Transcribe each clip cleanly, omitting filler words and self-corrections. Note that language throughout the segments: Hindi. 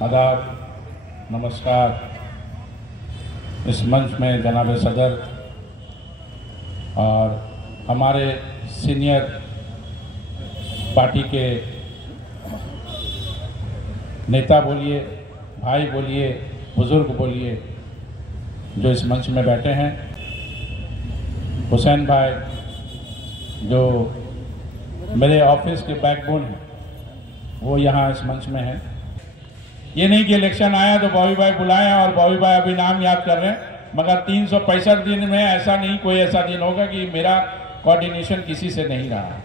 आदाब, नमस्कार। इस मंच में जनाब सदर और हमारे सीनियर पार्टी के नेता बोलिए, भाई बोलिए, बुजुर्ग बोलिए, जो इस मंच में बैठे हैं, हुसैन भाई जो मेरे ऑफिस के बैकबोन हैं, वो यहाँ इस मंच में हैं। ये नहीं कि इलेक्शन आया तो बॉबी भाई बुलाए और बॉबी भाई अभी नाम याद कर रहे हैं, मगर 365 दिन में ऐसा नहीं कोई ऐसा दिन होगा कि मेरा कोऑर्डिनेशन किसी से नहीं रहा।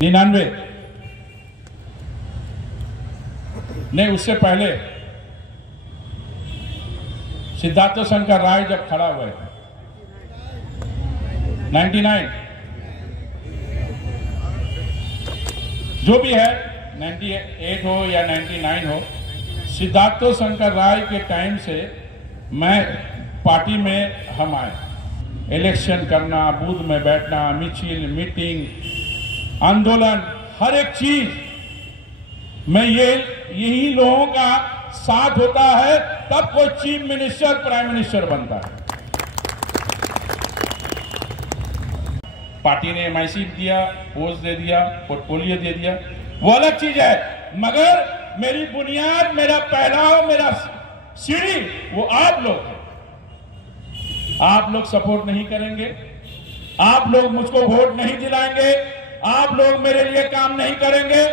99 नहीं, उससे पहले सिद्धार्थ शंकर राय जब खड़ा हुए थे 99 जो भी है 98 हो या 99 हो, सिद्धार्थ शंकर राय के टाइम से मैं पार्टी में हम आए, इलेक्शन करना, बूथ में बैठना, मिছিল, मीटिंग, आंदोलन, हर एक चीज में यही लोगों का साथ होता है, तब कोई चीफ मिनिस्टर, प्राइम मिनिस्टर बनता है। पार्टी ने MIC दिया, पोस्ट दे दिया, पोर्टफोलियो दे दिया, वो अलग चीज है, मगर मेरी बुनियाद, मेरा पहनाव, मेरा सीढ़ी वो आप लोग हैं। आप लोग सपोर्ट नहीं करेंगे, आप लोग मुझको वोट नहीं दिलाएंगे, आप लोग मेरे लिए काम नहीं करेंगे,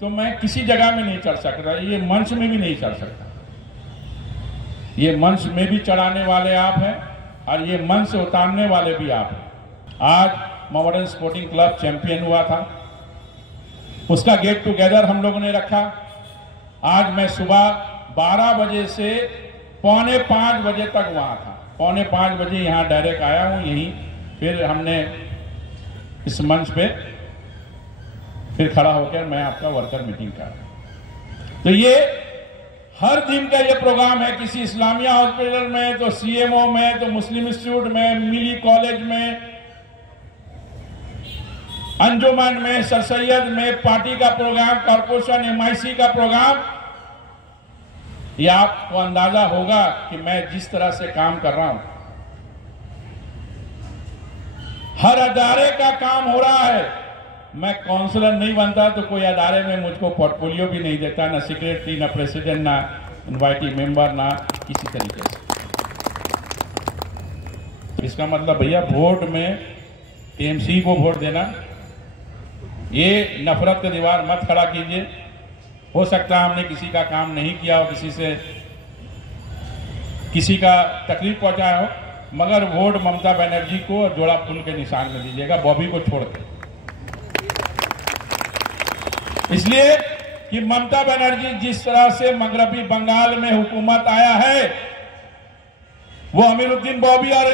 तो मैं किसी जगह में नहीं चढ़ सकता, ये मंच में भी नहीं चढ़ सकता। ये मंच में भी चढ़ाने वाले आप हैं और ये मंच से उतारने वाले भी आप हैं। आज मॉडर्न स्पोर्टिंग क्लब चैंपियन हुआ था, उसका गेट टुगेदर हम लोगों ने रखा। आज मैं सुबह 12 बजे से 4:45 बजे तक वहां था, 4:45 बजे यहां डायरेक्ट आया हूं यहीं, फिर हमने इस मंच पे फिर खड़ा होकर मैं आपका वर्कर मीटिंग कर रहा हूं। तो ये हर दिन का ये प्रोग्राम है, किसी इस्लामिया हॉस्पिटल में, तो CMO में, तो मुस्लिम इंस्टीट्यूट में, मिली कॉलेज में, अंजुमन में, सर सैयद में, पार्टी का प्रोग्राम, कॉर्पोरेशन, MIC का प्रोग्राम। ये आपको अंदाजा होगा कि मैं जिस तरह से काम कर रहा हूं, हर अदारे का काम हो रहा है। मैं काउंसलर नहीं बनता तो कोई अदारे में मुझको पोर्टफोलियो भी नहीं देता, ना सेक्रेटरी, ना प्रेसिडेंट, ना इनवाइटी मेंबर, ना किसी तरीके से। इसका मतलब भैया वोट में TMC को वोट देना, ये नफरत का दीवार मत खड़ा कीजिए। हो सकता है हमने किसी का काम नहीं किया हो, किसी का तकलीफ पहुंचाया हो, मगर वोट ममता बनर्जी को और जोड़ा फूल के निशान में दीजिएगा, बॉबी को छोड़ के। इसलिए कि ममता बनर्जी जिस तरह से मगरबी बंगाल में हुकूमत आया है, वो अमीरुद्दीन बॉबी और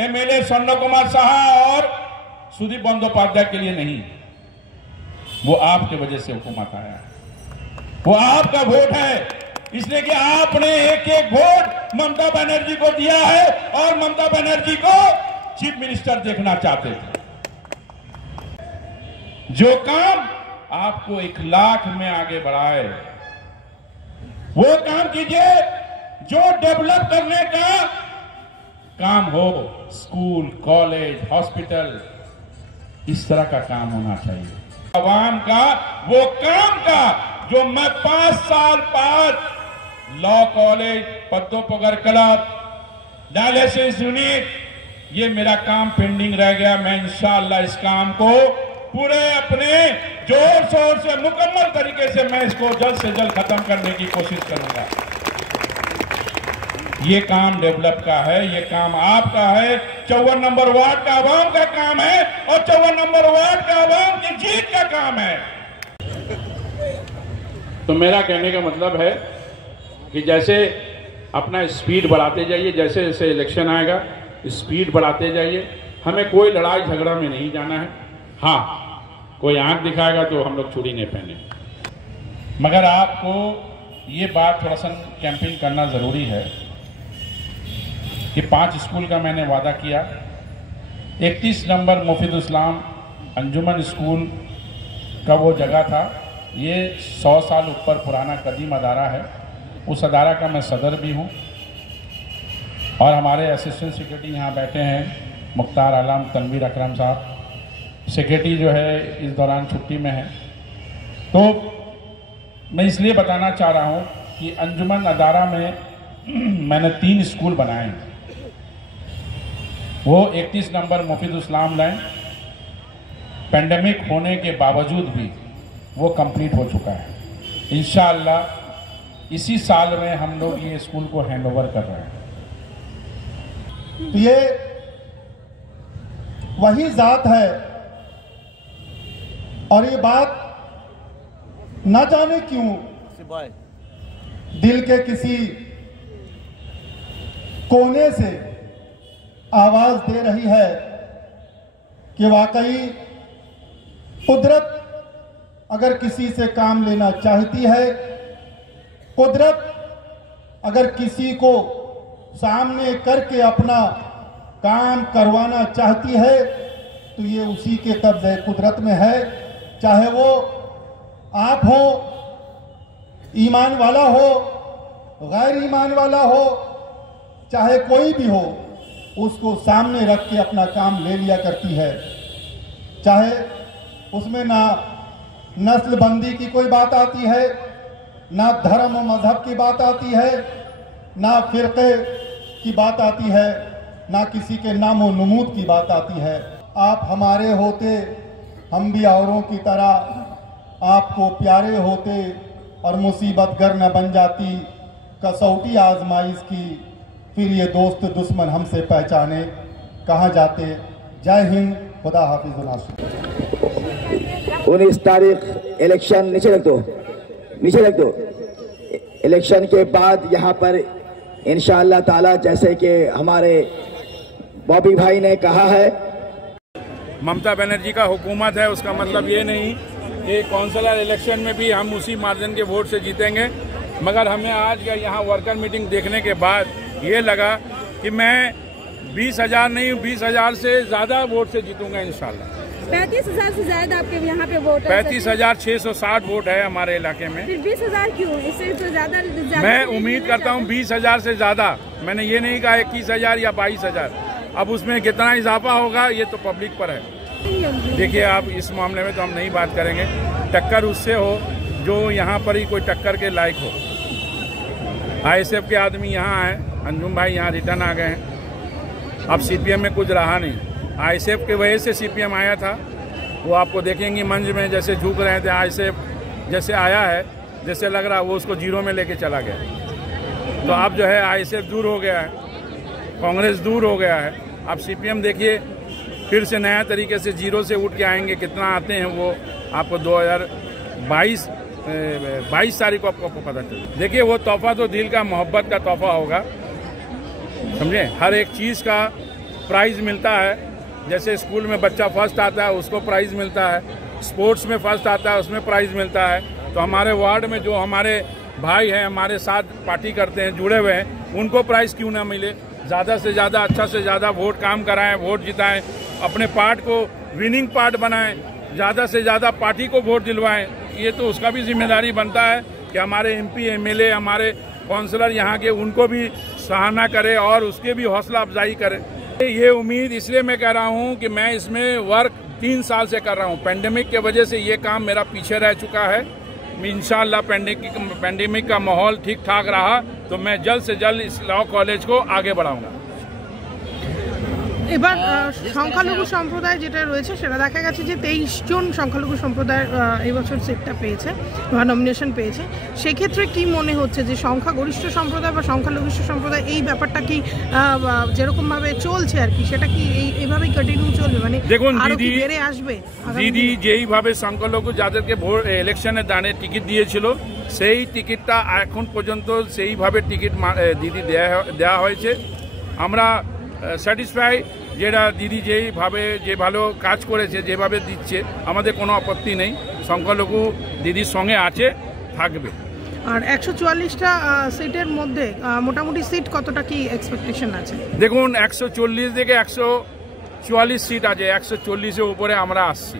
MLA स्वर्ण कुमार साहा और सुदीप बंदोपाध्याय के लिए नहीं, वो आपके वजह से हुकूमत आया है, वो आपका वोट है। इसलिए कि आपने एक एक वोट ममता बनर्जी को दिया है और ममता बनर्जी को चीफ मिनिस्टर देखना चाहते थे। जो काम आपको 1 लाख में आगे बढ़ाए, वो काम कीजिए। जो डेवलप करने का काम हो, स्कूल, कॉलेज, हॉस्पिटल, इस तरह का काम होना चाहिए। आवाम का वो काम का जो मैं 5 साल बाद लॉ कॉलेज, पद्मोपगर क्लब, डायलिसिस यूनिट, ये मेरा काम पेंडिंग रह गया। मैं इंशाअल्लाह इस काम को पूरे अपने जोर शोर से, मुकम्मल तरीके से मैं इसको जल्द से जल्द खत्म करने की कोशिश करूंगा। ये काम डेवलप का है, ये काम आपका है, 54 नंबर वार्ड का आवाम का काम है और 54 नंबर वार्ड का आवाम की जीत का काम है। तो मेरा कहने का मतलब है कि जैसे अपना स्पीड बढ़ाते जाइए, जैसे जैसे इलेक्शन आएगा स्पीड बढ़ाते जाइए। हमें कोई लड़ाई झगड़ा में नहीं जाना है। हाँ, कोई आंख दिखाएगा तो हम लोग चूड़ी नहीं पहने, मगर आपको ये बात थोड़ा सा कैंपेन करना जरूरी है कि 5 स्कूल का मैंने वादा किया। 31 नंबर मुफीद इस्लाम अंजुमन स्कूल का वो जगह था, ये 100 साल ऊपर पुराना कदीम अदारा है। उस अदारा का मैं सदर भी हूँ और हमारे असिस्टेंट सेक्रेटरी यहाँ बैठे हैं मुख्तार आलम तनवीर अकरम साहब। सेक्रेटरी जो है इस दौरान छुट्टी में है। तो मैं इसलिए बताना चाह रहा हूँ कि अंजुमन अदारा में मैंने 3 स्कूल बनाए हैं। वो 31 नंबर मुफीदुल-इस्लाम लाइन पेंडेमिक होने के बावजूद भी वो कंप्लीट हो चुका है। इंशाअल्लाह इसी साल में हम लोग ये स्कूल को हैंडओवर कर रहे हैं। ये वही जात है और ये बात न जाने क्यों दिल के किसी कोने से आवाज दे रही है कि वाकई कुदरत अगर किसी से काम लेना चाहती है, कुदरत अगर किसी को सामने करके अपना काम करवाना चाहती है तो ये उसी के कब्जे कुदरत में है। चाहे वो आप हो, ईमान वाला हो, गैर ईमान वाला हो, चाहे कोई भी हो, उसको सामने रख के अपना काम ले लिया करती है। चाहे उसमें ना नस्लबंदी की कोई बात आती है, ना धर्म और मजहब की बात आती है, ना फिरके की बात आती है, ना किसी के नाम और नमूद की बात आती है। आप हमारे होते हम भी औरों की तरह आपको प्यारे होते और मुसीबत गर न बन जाती कसौटी आजमाइश की, फिर ये दोस्त दुश्मन हमसे पहचाने कहाँ जाते। जय हिंद, खुदा हाफिज़। 19 तारीख इलेक्शन, नीचे रख दो। इलेक्शन के बाद यहाँ पर इंशाअल्लाह ताला जैसे कि हमारे बॉबी भाई ने कहा है, ममता बनर्जी का हुकूमत है, उसका मतलब ये नहीं कि काउंसिलर इलेक्शन में भी हम उसी मार्जिन के वोट से जीतेंगे। मगर हमें आज का यहाँ वर्कर मीटिंग देखने के बाद ये लगा कि मैं 20,000 नहीं 20,000 से ज्यादा वोट से जीतूंगा इंशाल्लाह। 35,000 से ज्यादा आपके यहाँ पे वोट है? 35,660 वोट है हमारे इलाके में। फिर 20,000 क्यों? इससे तो ज्यादा मैं उम्मीद करता हूँ 20,000 से ज्यादा। मैंने ये नहीं कहा 21,000 या 22,000। अब उसमें कितना इजाफा होगा ये तो पब्लिक पर है। देखिए, आप इस मामले में तो हम नहीं बात करेंगे। टक्कर उससे हो जो यहाँ पर ही कोई टक्कर के लायक हो। ISF के आदमी यहाँ आए, अंजुम भाई यहाँ रिटर्न आ गए हैं। अब CPM में कुछ रहा नहीं। ISF के वजह से CPM आया था। वो आपको देखेंगे मंच में जैसे झुक रहे थे। ISF जैसे आया है, जैसे लग रहा वो उसको जीरो में लेके चला गया। तो अब जो है ISF दूर हो गया है, कांग्रेस दूर हो गया है। अब CPM देखिए फिर से नया तरीके से जीरो से उठ के आएंगे। कितना आते हैं वो आपको 2022 तारीख को आपको पता चले। देखिए, वो तोहफा तो दिल का, मोहब्बत का तोहफा होगा, समझे। हर एक चीज़ का प्राइज़ मिलता है। जैसे स्कूल में बच्चा फर्स्ट आता है उसको प्राइज़ मिलता है, स्पोर्ट्स में फर्स्ट आता है उसमें प्राइज़ मिलता है। तो हमारे वार्ड में जो हमारे भाई हैं, हमारे साथ पार्टी करते हैं, जुड़े हुए हैं, उनको प्राइज़ क्यों ना मिले। ज़्यादा से ज़्यादा, अच्छा से ज़्यादा वोट काम कराएं, वोट जिताएं, अपने पार्ट को विनिंग पार्ट बनाएं, ज़्यादा से ज़्यादा पार्टी को वोट दिलवाएं। ये तो उसका भी जिम्मेदारी बनता है कि हमारे MP MLA, हमारे काउंसलर यहाँ के, उनको भी सराहना करे और उसके भी हौसला अफजाई करे। ये उम्मीद इसलिए मैं कह रहा हूँ कि मैं इसमें वर्क 3 साल से कर रहा हूँ। पेंडेमिक के वजह से ये काम मेरा पीछे रह चुका है। इंशाअल्लाह पेंडेमिक का माहौल ठीक ठाक रहा तो मैं जल्द से जल्द इस लॉ कॉलेज को आगे बढ़ाऊंगा। এবার সংখ্যালঘু সম্প্রদায় যেটা রয়েছে সেটা দেখা গেছে যে 23 জন সংখ্যালঘু সম্প্রদায় এই বছর সিটটা পেয়েছে বা নমিনেশন পেয়েছে। সেক্ষেত্রে কি মনে হচ্ছে যে সংখ্যাগরিষ্ঠ সম্প্রদায় বা সংখ্যালঘু সম্প্রদায় এই ব্যাপারটা কি যেরকম ভাবে চলছে আর কি সেটা কি এইভাবেই কন্টিনিউ চলবে? মানে দেখুন দিদি বেড়ে আসবে? দিদি যেইভাবে সংখ্যালঘু যাদেরকে ভোট ইলেকশনে দানে টিকিট দিয়েছিল সেই টিকিটটা এখন পর্যন্ত সেইভাবে টিকিট দিদি দেওয়া হয়েছে। আমরা স্যাটিসফাই যেটা দিদি যেইভাবে যে ভালো কাজ করেছে, যেভাবে দিচ্ছে, আমাদের কোনো আপত্তি নেই। সংখ্যালঘু দিদির সঙ্গে আছে, থাকবে। আর 144টা সিটের মধ্যে মোটামুটি সিট কতটা কি এক্সপেকটেশন আছে? দেখুন 140 থেকে 144 সিট আছে, 140-এর উপরে আমরা আসছি।